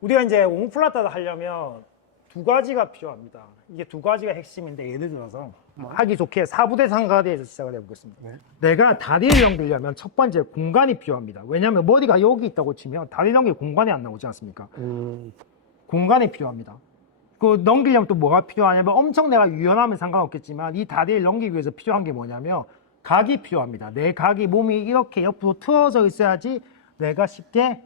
우리가 이제 오므플라타를 하려면 두 가지가 필요합니다. 이게 두 가지가 핵심인데 예를 들어서 하기 좋게 사부대 상가대에서 시작을 해보겠습니다. 네. 내가 다리를 넘기려면 첫 번째 공간이 필요합니다. 왜냐하면 머리가 여기 있다고 치면 다리 넘길 공간이 안 나오지 않습니까? 공간이 필요합니다. 그 넘기려면 또 뭐가 필요하냐면 엄청 내가 유연하면 상관없겠지만 이 다리를 넘기기 위해서 필요한 게 뭐냐면 각이 필요합니다. 내 각이 몸이 이렇게 옆으로 틀어져 있어야지 내가 쉽게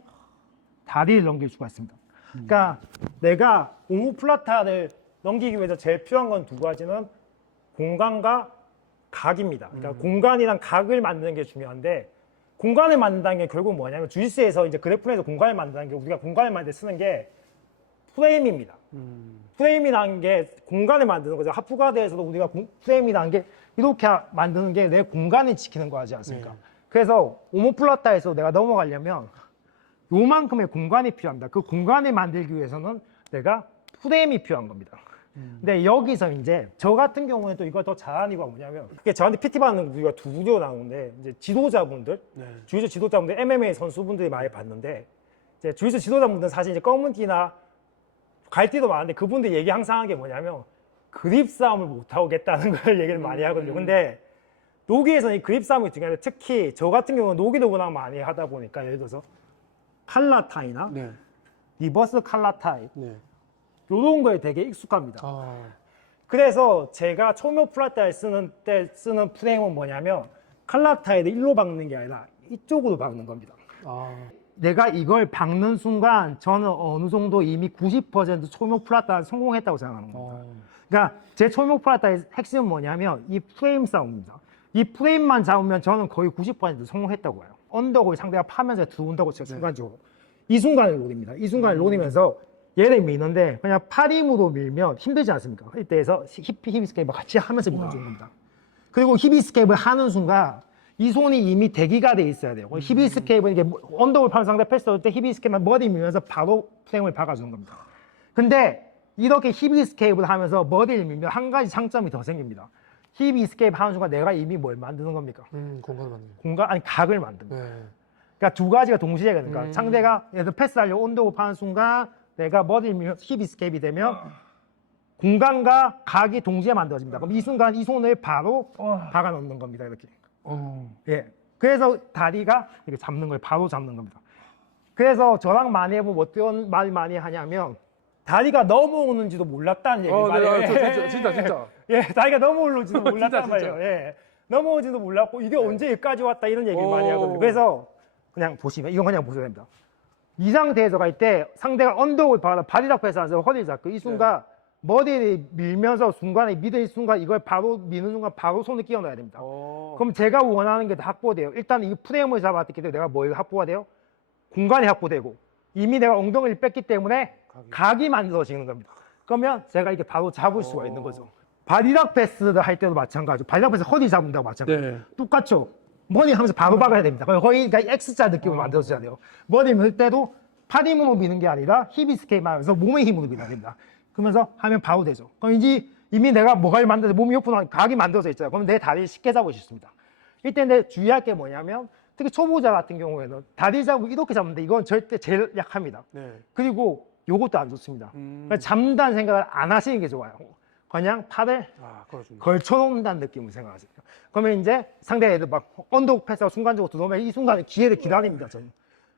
다리를 넘길 수가 있습니다. 그러니까 내가 오므플라타를 넘기기 위해서 제일 필요한 건 두 가지는 공간과 각입니다. 그러니까 공간이랑 각을 만드는 게 중요한데 공간을 만든다는 게 결국 뭐냐면 주짓수에서 이제 그래플에서 공간을 만든다는 게 우리가 공간을 만들 때 쓰는 게 프레임입니다. 프레임이라는 게 공간을 만드는 거죠. 하프가드에서도 우리가 프레임이라는 게 이렇게 만드는 게 내 공간을 지키는 거 하지 않습니까? 네. 그래서 오므플라타에서 내가 넘어가려면 요만큼의 공간이 필요합니다. 그 공간을 만들기 위해서는 내가 프레임이 필요한 겁니다. 근데 여기서 이제 저 같은 경우는 또 이걸 더 잘하는 이유가 뭐냐면 그게 저한테 PT 받는 우리가 두 비디오 나오는데 이제 지도자분들, 네. 주짓수 지도자분들, MMA 선수분들이 많이 봤는데 이제 주짓수 지도자분들은 사실 이제 검은 띠나 갈띠도 많은데 그분들 얘기 항상 하는 게 뭐냐면 그립 싸움을 못 하겠다는 걸 얘기를 많이 하거든요. 근데 노기에서는 이 그립 싸움이 중요한데 특히 저 같은 경우는 노기도 워낙 많이 하다 보니까 예를 들어서 칼라타이나 네. 리버스 칼라타이 네. 이런 거에 되게 익숙합니다. 아. 그래서 제가 초묘플라타에 쓰는 프레임은 뭐냐면 칼라타이를 일로 박는 게 아니라 이쪽으로 박는 겁니다. 아. 내가 이걸 박는 순간 저는 어느 정도 이미 90% 초묘플라타 성공했다고 생각하는 겁니다. 그러니까 제 초묘플라타의 핵심은 뭐냐면 이 프레임 싸움입니다. 이 프레임만 잡으면 저는 거의 90% 성공했다고 해요. 언덕을 상대가 파면서 들어온다고 제가 순간적으로 이 순간을 노립니다. 이 순간을 노리면서 얘를 미는데 그냥 팔 힘으로 밀면 힘들지 않습니까? 이때에서 힙 스케이프 같이 하면서 밀어주는 겁니다. 그리고 힙 스케이프를 하는 순간 이 손이 이미 대기가 돼 있어야 돼요. 힙 스케이프는 이게 언덕을 파는 상대 패스 할 때 힙 스케이프만 머리 밀면서 바로 프레임을 박아주는 겁니다. 근데 이렇게 힙 스케이프를 하면서 머리를 밀면 한 가지 장점이 더 생깁니다. 힙 스케이프 하는 순간 내가 이미 뭘 만드는 겁니까? 공간을 만드는 거. 공간, 아니 각을 만듭니다. 네. 그러니까 두 가지가 동시에 그러니까 상대가 예를 들어 패스하려고 언덕을 파는 순간 내가 머리를 밀면 힙 스케이프이 되면 공간과 각이 동시에 만들어집니다. 그럼 이 순간 이 손을 바로 박아 넣는 겁니다. 이렇게. 예. 그래서 다리가 이렇게 잡는 거예요. 바로 잡는 겁니다. 그래서 저랑 많이 해보면 어떤 말 많이 하냐면 다리가 넘어오는지도 몰랐다는 얘기 많이 해요. 네, 진짜. 예, 다리가 넘어오는지도 몰랐단 진짜. 말이에요. 예. 넘어오지도 몰랐고 이게 언제 여기까지 왔다 이런 얘기를 많이 하거든요. 그래서 그냥 보시면 이건 그냥 보셔야 됩니다. 이 상태에서 갈 때 상대가 언덕을 받아 바디락 패스하면서 허리를 잡고 이 순간 머리를 밀면서 순간에 미들 순간 이걸 바로 미는 순간 바로 손을 끼워 넣어야 됩니다. 그럼 제가 원하는 게 다 확보돼요. 일단 이 프레임을 잡았기 때문에 내가 뭘 확보가 돼요? 공간이 확보되고 이미 내가 엉덩이를 뺐기 때문에 각이 만들어지는 겁니다. 그러면 제가 이렇게 바로 잡을 수가 있는 거죠. 바디락 패스를 할 때도 마찬가지고 바디락 패스 허리 잡는다고 마찬가지고 네. 똑같죠. 머리 하면서 바로 박아야 됩니다. 거의 그러니까 X자 느낌을 만들어줘야 돼요. 머리 밀 때도 팔 힘으로 미는 게 아니라 힙 스케이프 하면서 몸의 힘으로 밀어야 됩니다. 그러면서 하면 바로 되죠. 그럼 이제 이미 내가 뭐가 만들어서 몸이 옆으로 각이 만들어져 있잖아요. 그럼 내 다리를 쉽게 잡을 수 있습니다. 이때 내 주의할 게 뭐냐면 특히 초보자 같은 경우에는 다리 잡고 이렇게 잡는데 이건 절대 제일 약합니다. 네. 그리고 요것도 안 좋습니다. 그러니까 잡는다는 생각을 안 하시는 게 좋아요. 그냥 팔을 걸쳐놓는다는 느낌을 생각하세요. 그러면 이제 상대 애들 막 언덕 패스가 순간적으로 들어오면 이 순간에 기회를 기다립니다. 저는.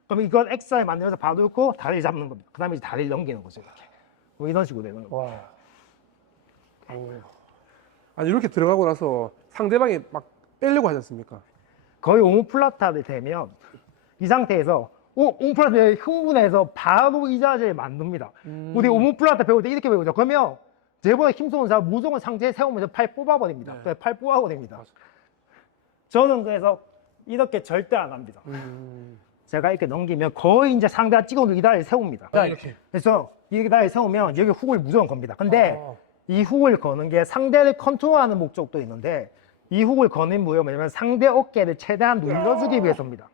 그러면 이걸 엑스를 만들어서 바로 넣고 다리를 잡는 겁니다. 그 다음에 이제 다리를 넘기는 거죠. 이렇게. 뭐 이런 식으로 되는 거예요. 와. 아니 이렇게 들어가고 나서 상대방이 막 빼려고 하지 않습니까? 거의 오므플라타를 되면 이 상태에서 오므플라타에 흥분해서 바로 이 자세를 만듭니다. 우리 오므플라타 배울 때 이렇게 배우죠. 그러면 제보다 힘쓰는 사람 무조건 상체에 세우면서 팔 뽑아버립니다. 네. 팔 뽑아버립니다. 저는 그래서 이렇게 절대 안 합니다. 제가 이렇게 넘기면 거의 이제 상대가 찍어놓은 이 다리를 세웁니다. 이렇게. 그래서 이 다리를 세우면 여기 훅을 무조건 겁니다. 근데 이 훅을 거는 게 상대를 컨트롤하는 목적도 있는데 이 훅을 거는 이유가 뭐냐면 상대 어깨를 최대한 눌러주기 위해서입니다.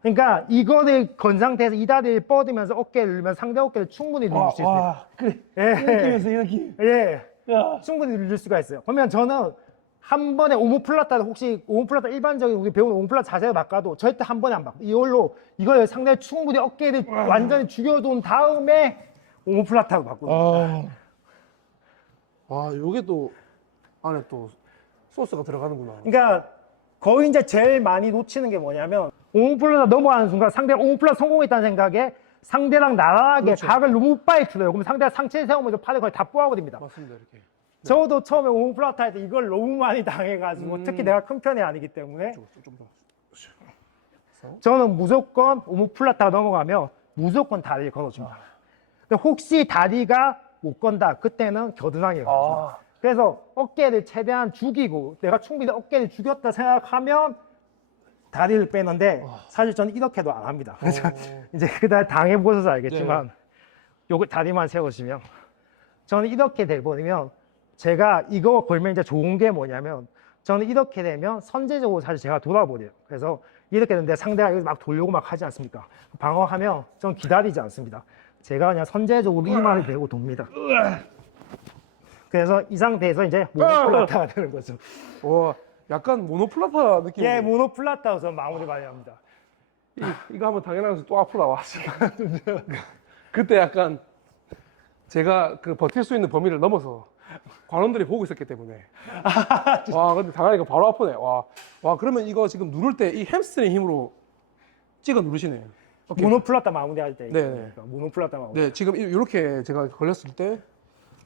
그러니까 이거를 건 상태에서 이 다리를 뻗으면서 어깨를 누르면 상대 어깨를 충분히 누를 수 있습니다. 그래. 예. 이 느낌에서 이 느낌. 예. 야. 충분히 누를 수가 있어요. 그러면 저는 한 번에 오모플라타를 혹시 오모플라타 일반적인 우리 배우는 오모플라타 자세를 바꿔도 절대 한 번에 안 바꿔. 이걸 상대 충분히 어깨를 완전히 죽여둔 다음에 오모플라타로 바꾸는 와, 요게 또 안에 또 소스가 들어가는구나. 그러니까 거의 이제 제일 많이 놓치는 게 뭐냐면 오모플라타 넘어가는 순간 상대가 오모플라타 성공했다는 생각에 상대랑 나란하게 그렇죠. 각을 너무 빨리 틀어요. 그럼 상대가 상체에 세우면서 팔을 거의 다 뽑아버립니다. 맞습니다, 이렇게. 저도 처음에 오모플라타 할 때 이걸 너무 많이 당해가지고 특히 내가 큰 편이 아니기 때문에 좀 더. 저는 무조건 오모플라타 넘어가면 무조건 다리를 걸어줍니다. 근데 혹시 다리가 못 건다 그때는 겨드랑이를 걸어줍니다. 그래서 어깨를 최대한 죽이고 내가 충분히 어깨를 죽였다 생각하면 다리를 빼는데 사실 저는 이렇게도 안 합니다. 그래서 이제 그날 당해보셔서 알겠지만 요거 다리만 세우시면 저는 이렇게 돼버리면 제가 이거 걸면 이제 좋은 게 뭐냐면 저는 이렇게 되면 선제적으로 사실 제가 돌아버려요. 그래서 이렇게 되는데 상대가 여기서 막 돌려고 막 하지 않습니까? 방어하면 저는 기다리지 않습니다. 제가 그냥 선제적으로 이마를 대고 돕니다. 그래서 이 상태에서 이제 모노플라타가 되는 거죠. 와, 약간 모노플라타 느낌. 예, 모노플라타에서 마무리 많이 합니다. 이거 하면 당연하면서 또 아프다, 와. 그때 약간 제가 그 버틸 수 있는 범위를 넘어서 관원들이 보고 있었기 때문에. 와, 근데 당하니까 바로 아프네. 와, 그러면 이거 지금 누를 때 이 햄스트링 힘으로 찍어 누르시네요. 오케이. 모노플라타 마무리할 때. 네. 모노플라타 마무리. 네, 지금 이렇게 제가 걸렸을 때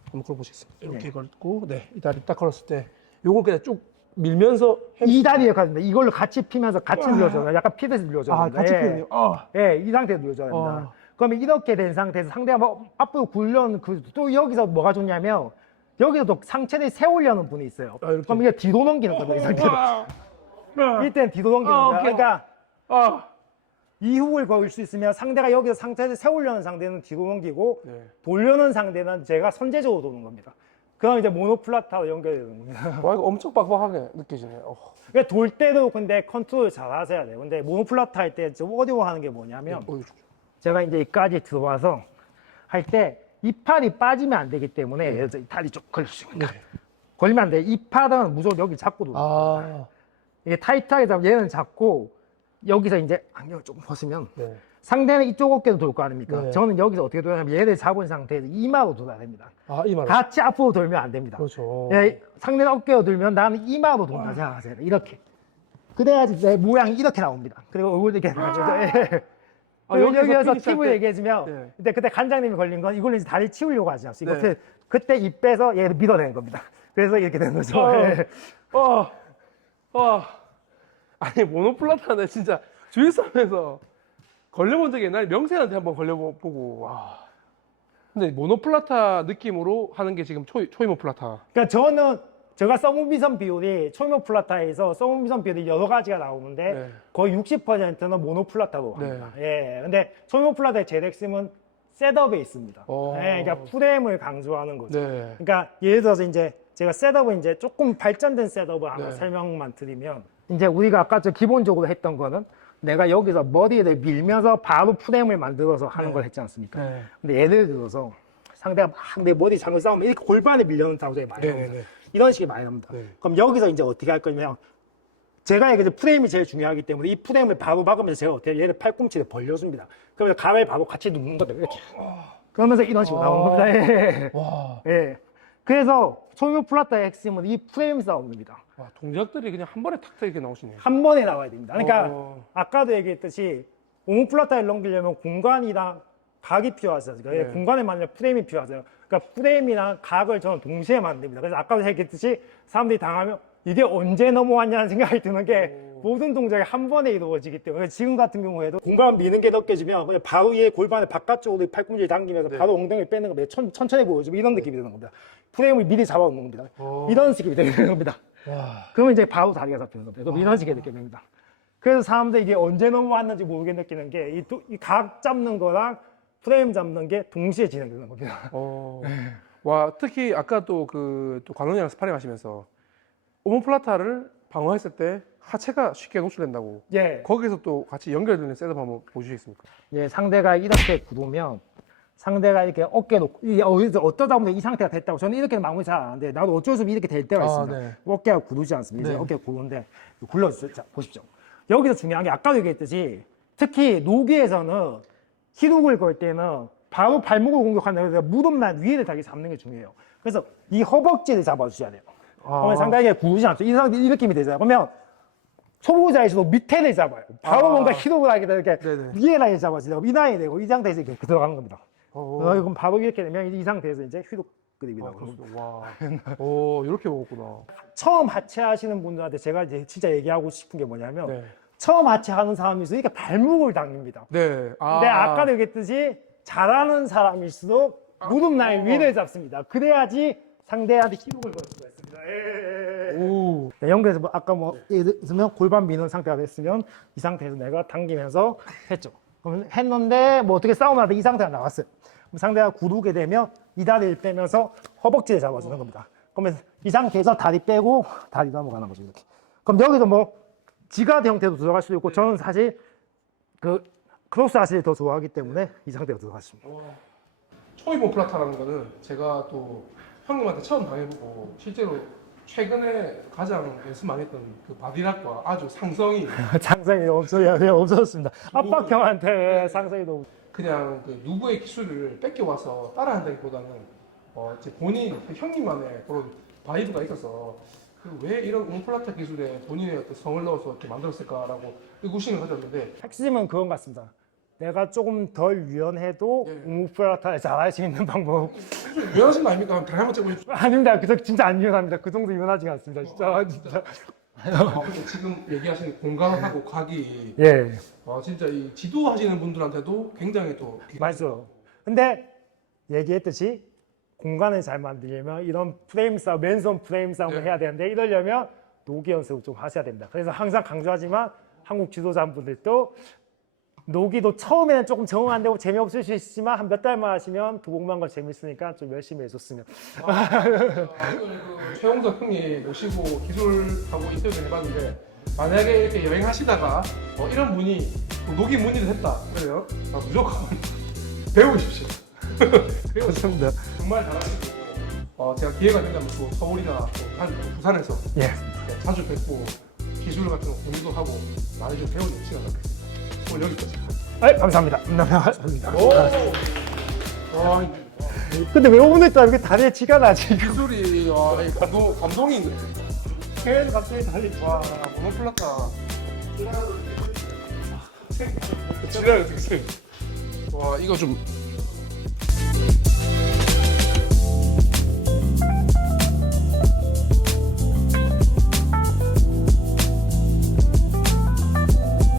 한번 걸어보시겠습니다. 이렇게 걸고, 네, 이 다리 딱 걸었을 때 요걸 그냥 쭉 밀면서 이 다리 역할입니다. 이걸로 같이 피면서 같이 눌러줘야 돼요. 약간 피듯이 눌러줘야 됩니다. 같이 예. 피네요. 예, 이 상태로 눌러줘야 됩니다. 그러면 이렇게 된 상태에서 상대가 뭐 앞으로 굴려는 또 여기서 뭐가 좋냐면 여기서도 상체를 세우려는 분이 있어요. 이렇게. 그럼 이게 뒤로 넘기는 겁니다. 이 상태로. 이때는 뒤로 넘기는 겁니다. 오케이. 그러니까 이후를 거일 수 있으면 상대가 여기서 상체를 세우려는 상대는 뒤로 넘기고 네. 돌려는 상대는 제가 선제적으로 도는 겁니다. 그럼 이제 모노플라타로 연결되는 겁니다. 와, 이거 엄청 빡빡하게 느껴지네요. 그러니까 돌 때도 근데 컨트롤 잘 하셔야 돼요. 근데 모노플라타 할 때 좀 어려워하는 게 뭐냐면 제가 이제 여기까지 들어와서 할 때 이 팔이 빠지면 안 되기 때문에 예를 들어 이 다리 좀 걸려주시면 걸리면 안 돼. 이 팔은 무조건 여기 잡고 돌아요. 이게 타이트하게 잡으면 얘는 잡고 여기서 이제 안경을 조금 벗으면 네. 상대는 이쪽 어깨도 돌 거 아닙니까? 네. 저는 여기서 어떻게 돌냐면 얘를 잡은 상태에서 이마로 돌아야 됩니다. 이마로. 같이 앞으로 돌면 안 됩니다. 그렇죠. 예, 상대는 어깨로 들면 나는 이마로 돈다 생각하세요. 이렇게. 그래야지 내 모양이 이렇게 나옵니다. 그리고 얼굴도 이렇게 나오죠. 예. 여기서 팁을 얘기해주면 그때 관장님이 걸린 건 이걸로 이제 다리 치우려고 하지 않습니까? 네. 그때 이 빼서 얘를 밀어내는 겁니다. 그래서 이렇게 되는 거죠. 예. 아니, 모노플라타는 진짜 주위 싸움에서 걸려본 적이 옛날에 명세한테 한번 걸려보고, 와. 근데 모노플라타 느낌으로 하는 게 지금 초이모플라타. 그러니까 제가 서브미션 비율이 초이모플라타에서 서브미션 비율이 여러 가지가 나오는데 네. 거의 60%는 모노플라타로 합니다. 예. 근데 초이모플라타의 제일 핵심은 셋업에 있습니다. 예, 그러니까 프레임을 강조하는 거죠. 네. 그러니까 예를 들어서 이제 제가 셋업을 이제 조금 발전된 셋업을 하나 설명만 드리면 이제 우리가 아까 기본적으로 했던 거는 내가 여기서 머리를 밀면서 바로 프레임을 만들어서 하는 걸 했지 않습니까? 근데 예를 들어서 상대가 막 내 머리 장을 싸우면 이렇게 골반에 밀려는 장소에 많이 나옵니다. 이런 식이 많이 납니다. 그럼 여기서 이제 어떻게 할 거냐면 제가 얘기했죠. 프레임이 제일 중요하기 때문에 이 프레임을 바로 막으면서 제가 어떻게 얘를 팔꿈치를 벌려줍니다. 그러면서 가을 바로 같이 눕는 거죠. 이렇게. 그러면서 이런 식으로 나오는 겁니다. 예. 예. 그래서 초이모플라타의 핵심은 이 프레임 싸움입니다. 와, 동작들이 그냥 한 번에 탁 이렇게 나오시네요. 한 번에 나와야 됩니다. 그러니까 아까도 얘기했듯이 오모플라타를 넘기려면 공간이랑 각이 필요하죠. 그러니까 공간에 맞는 프레임이 필요하죠. 그러니까 프레임이랑 각을 저는 동시에 만듭니다. 그래서 아까도 얘기했듯이 사람들이 당하면 이게 언제 넘어왔냐는 생각이 드는 게 모든 동작이 한 번에 이루어지기 때문에 지금 같은 경우에도 공간 미는 게 느껴지면 그냥 바로 얘 골반의 바깥쪽으로 팔꿈치를 당기면서 바로 엉덩이를 빼는 겁니다. 천천히 보여주면 이런 느낌이 드는 겁니다. 프레임을 미리 잡아놓는 겁니다. 이런 식이 되는 겁니다. 그러면 이제 바로 다리가 잡히는 겁니다. 그럼 이런 식의 느낌이 됩니다. 그래서 사람들이 이게 언제 넘어왔는지 모르게 느끼는 게 이 각 잡는 거랑 프레임 잡는 게 동시에 진행되는 겁니다. 와, 특히 아까 또 또 관원이랑 스파링 하시면서 오모플라타를 방어했을 때 하체가 쉽게 노출된다고. 거기서 또 같이 연결되는 셋업 한번 보여주시겠습니까? 상대가 이렇게 구르면 상대가 이렇게 어깨 놓고 어떠다 보면 이 상태가 됐다고 저는 이렇게 마무리 잘 안 하는데 나도 어쩔 수 없이 이렇게 될 때가 있습니다. 네. 어깨가 굳지 않습니다. 이제 네. 어깨가 굳는데 굴러주세요. 자 보십시오. 여기서 중요한 게 아까도 얘기했듯이 특히 노기에서는 히룩을 걸 때는 바로 발목을 공격한다. 그래서 무릎만 위를 다게 잡는 게 중요해요. 그래서 이 허벅지를 잡아주셔야 돼요. 그러면 상당히 굳지 않죠. 이 상태 이 느낌이 되잖아요. 그러면 초보자에서도 밑에를 잡아요. 바로 뭔가 히룩을 하게 되면 이렇게 네네. 위에 라인 잡아주려고 이 라인이 되고 이 상태에서 이렇게 들어가는 겁니다. 오. 그럼 바로 이렇게 되면 이 상태에서 이제 휘룩 그립니다. 와. 오, 이렇게 먹었구나. 처음 하체 하시는 분들한테 제가 이제 진짜 얘기하고 싶은 게 뭐냐면 네. 처음 하체 하는 사람일수록 이렇게 발목을 당깁니다. 네. 근데 아까도 얘기했듯이 잘하는 사람일수록 무릎 라인 위를 잡습니다. 그래야지 상대한테 휘룩을 걸 수가 있습니다. 오. 네, 연결해서 뭐 아까 뭐 예를 들면 골반 미는 상태가 됐으면 이 상태에서 내가 당기면서 했죠. 그럼 했는데 뭐 어떻게 싸우면 이 상태가 나왔어요. 그럼 상대가 구르게 되면 이 다리를 빼면서 허벅지를 잡아주는 겁니다. 그러면 이 상태에서 다리 빼고 다리 넘어가는 거죠. 이렇게. 그럼 여기서 뭐 지가드 형태도 들어갈 수도 있고 저는 사실 그 크로스 아시를 더 좋아하기 때문에 이 상태가 들어갔습니다. 초이본 플라타라는 거는 제가 또 형님한테 처음 당해보고 실제로 최근에 가장 연습 많이 했던 그 바디락과 아주 상성이 상상이 없어졌습니다. 압박 형한테 상상이 너무 그냥 그 누구의 기술을 뺏겨와서 따라한다기보다는 이제 본인 그 형님만의 그런 바이브가 있어서 그 왜 이런 웅플라타 기술에 본인의 어떤 성을 넣어서 이렇게 만들었을까라고 의구심을 가졌는데 핵심은 그건 같습니다. 내가 조금 덜 유연해도 예. 웅플라타를 잘할 수 있는 방법. 유연하신 거 아닙니까? 한번 다리 한번 찍어보십시오. 아닙니다. 진짜 안 유연합니다. 그 정도 유연하지가 않습니다. 진짜. 근데 지금 얘기하신 공간하고 각이 예, 진짜 이 지도하시는 분들한테도 굉장히 또 맞죠. 근데 얘기했듯이 공간을 잘 만들려면 이런 프레임 싸움, 맨손 프레임 싸움을 네. 해야 되는데 이러려면 노기 연습을 좀 하셔야 됩니다. 그래서 항상 강조하지만 한국 지도자분들도 노기도 처음에는 조금 적응 안 되고 재미없을 수 있지만 한 몇 달만 하시면 도복만 걸 재밌으니까 좀 열심히 해줬으면. 오늘 그 최용석 형님 모시고 기술하고 인터뷰를 해봤는데 만약에 이렇게 여행하시다가 이런 분이 노기 문의를 했다 그러면 무조건 배우십시오. 감사합니다. 정말 잘하시고 제가 기회가 된다면 또 서울이나 또 부산에서 예. 자주 뵙고 기술 같은 거 공유도 하고 많이 좀 배우는 시간 갖겠습니다. 오늘 여기까지. 네, 감사합니다. 감사합니다. 오! 와, 근데 왜 오늘 또 이렇게 다리에 치가 나지? 기술이 감동이 있네. 계속 갑자기 다리. 와, 모노플라타. 지랄 득승. 와, 이거 좀